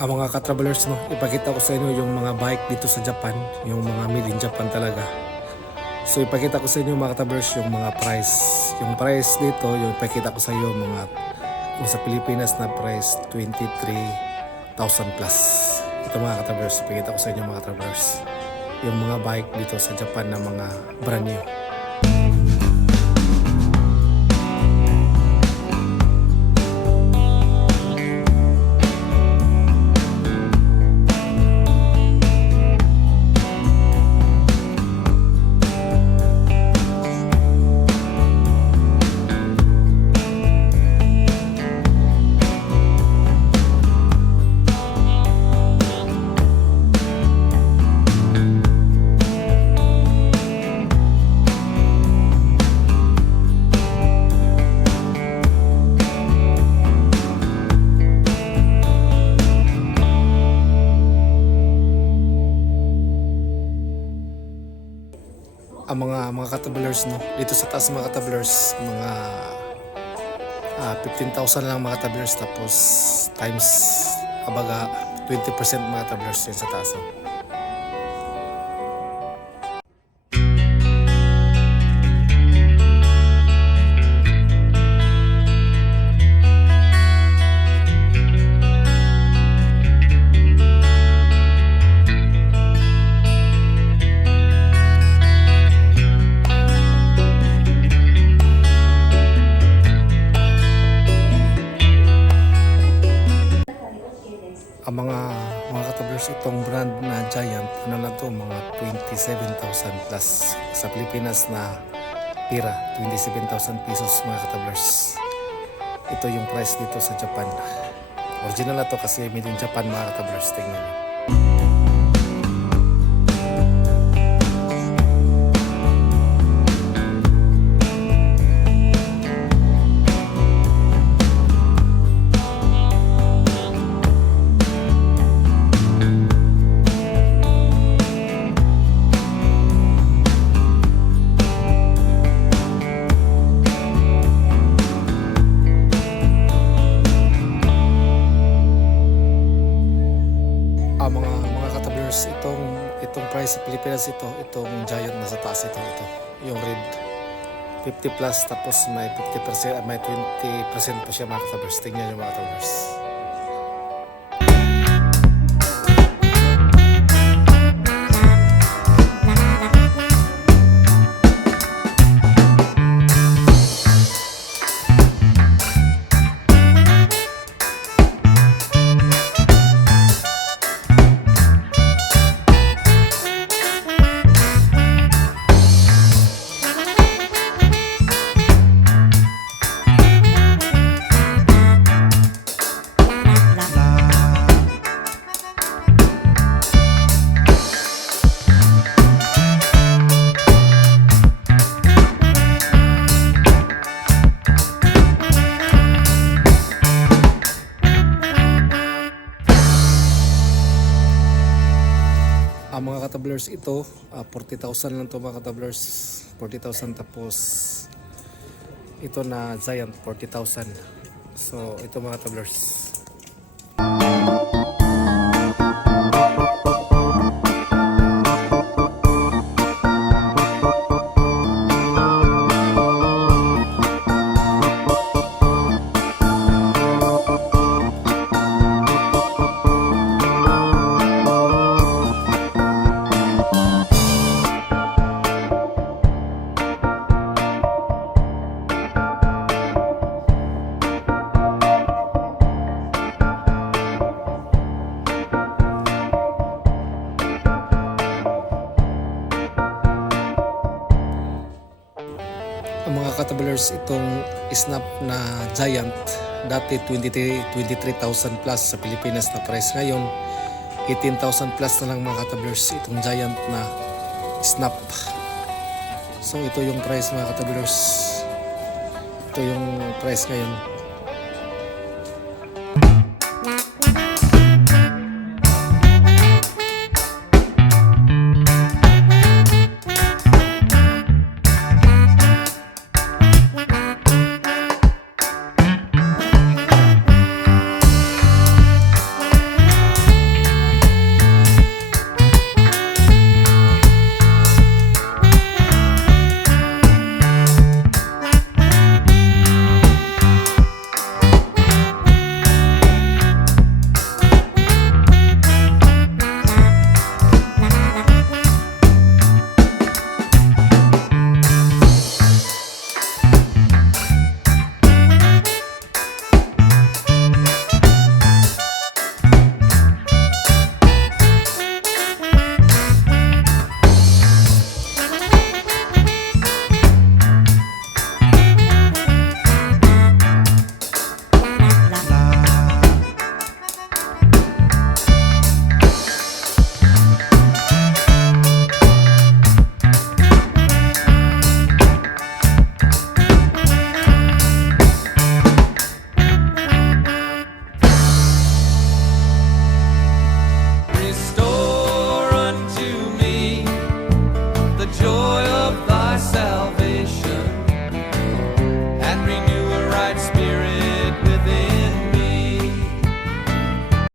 Mga ka-travelers, no, ipakita ko sa inyo yung mga bike dito sa Japan, yung mga made in Japan talaga. So ipakita ko sa inyo mga ka-travelers yung mga price. Yung price dito, yung ipakita ko sa inyo mga kung sa Pilipinas na price 23,000 plus. Ito mga ka-travelers, ipakita ko sa inyo mga travelers yung mga bike dito sa Japan na mga brand new. Ang mga ka-travelers, no, dito sa taas mga ka-travelers, mga 15,000 lang mga ka-travelers, tapos times abaga 20% mga ka-travelers yan sa taas. Ang mga ka-travelers, itong brand na Giant, ano na to, mga 27,000 plus sa Pilipinas na pira, 27,000 pesos mga ka-travelers. Ito yung price dito sa Japan. Original na to kasi made in Japan mga ka-travelers. Tingnan nyo. Mga ka-travelers, itong price sa Pilipinas, itong Giant na sa taas, ito yung red 50 plus, tapos may 50%, may 20% pa siya mga ka-travelers. Tingnan yung mga ka-travelers. Mga ka-travelers, ito 40,000 lang to mga ka-travelers, 40,000, tapos ito na Giant 40,000. So ito mga ka-travelers. Mga ka-travelers, itong Snap na Giant, dati 23,000 plus sa Pilipinas na price. Ngayon 18,000 plus na lang mga ka-travelers itong Giant na Snap. So ito yung price mga ka-travelers, ito yung price ngayon.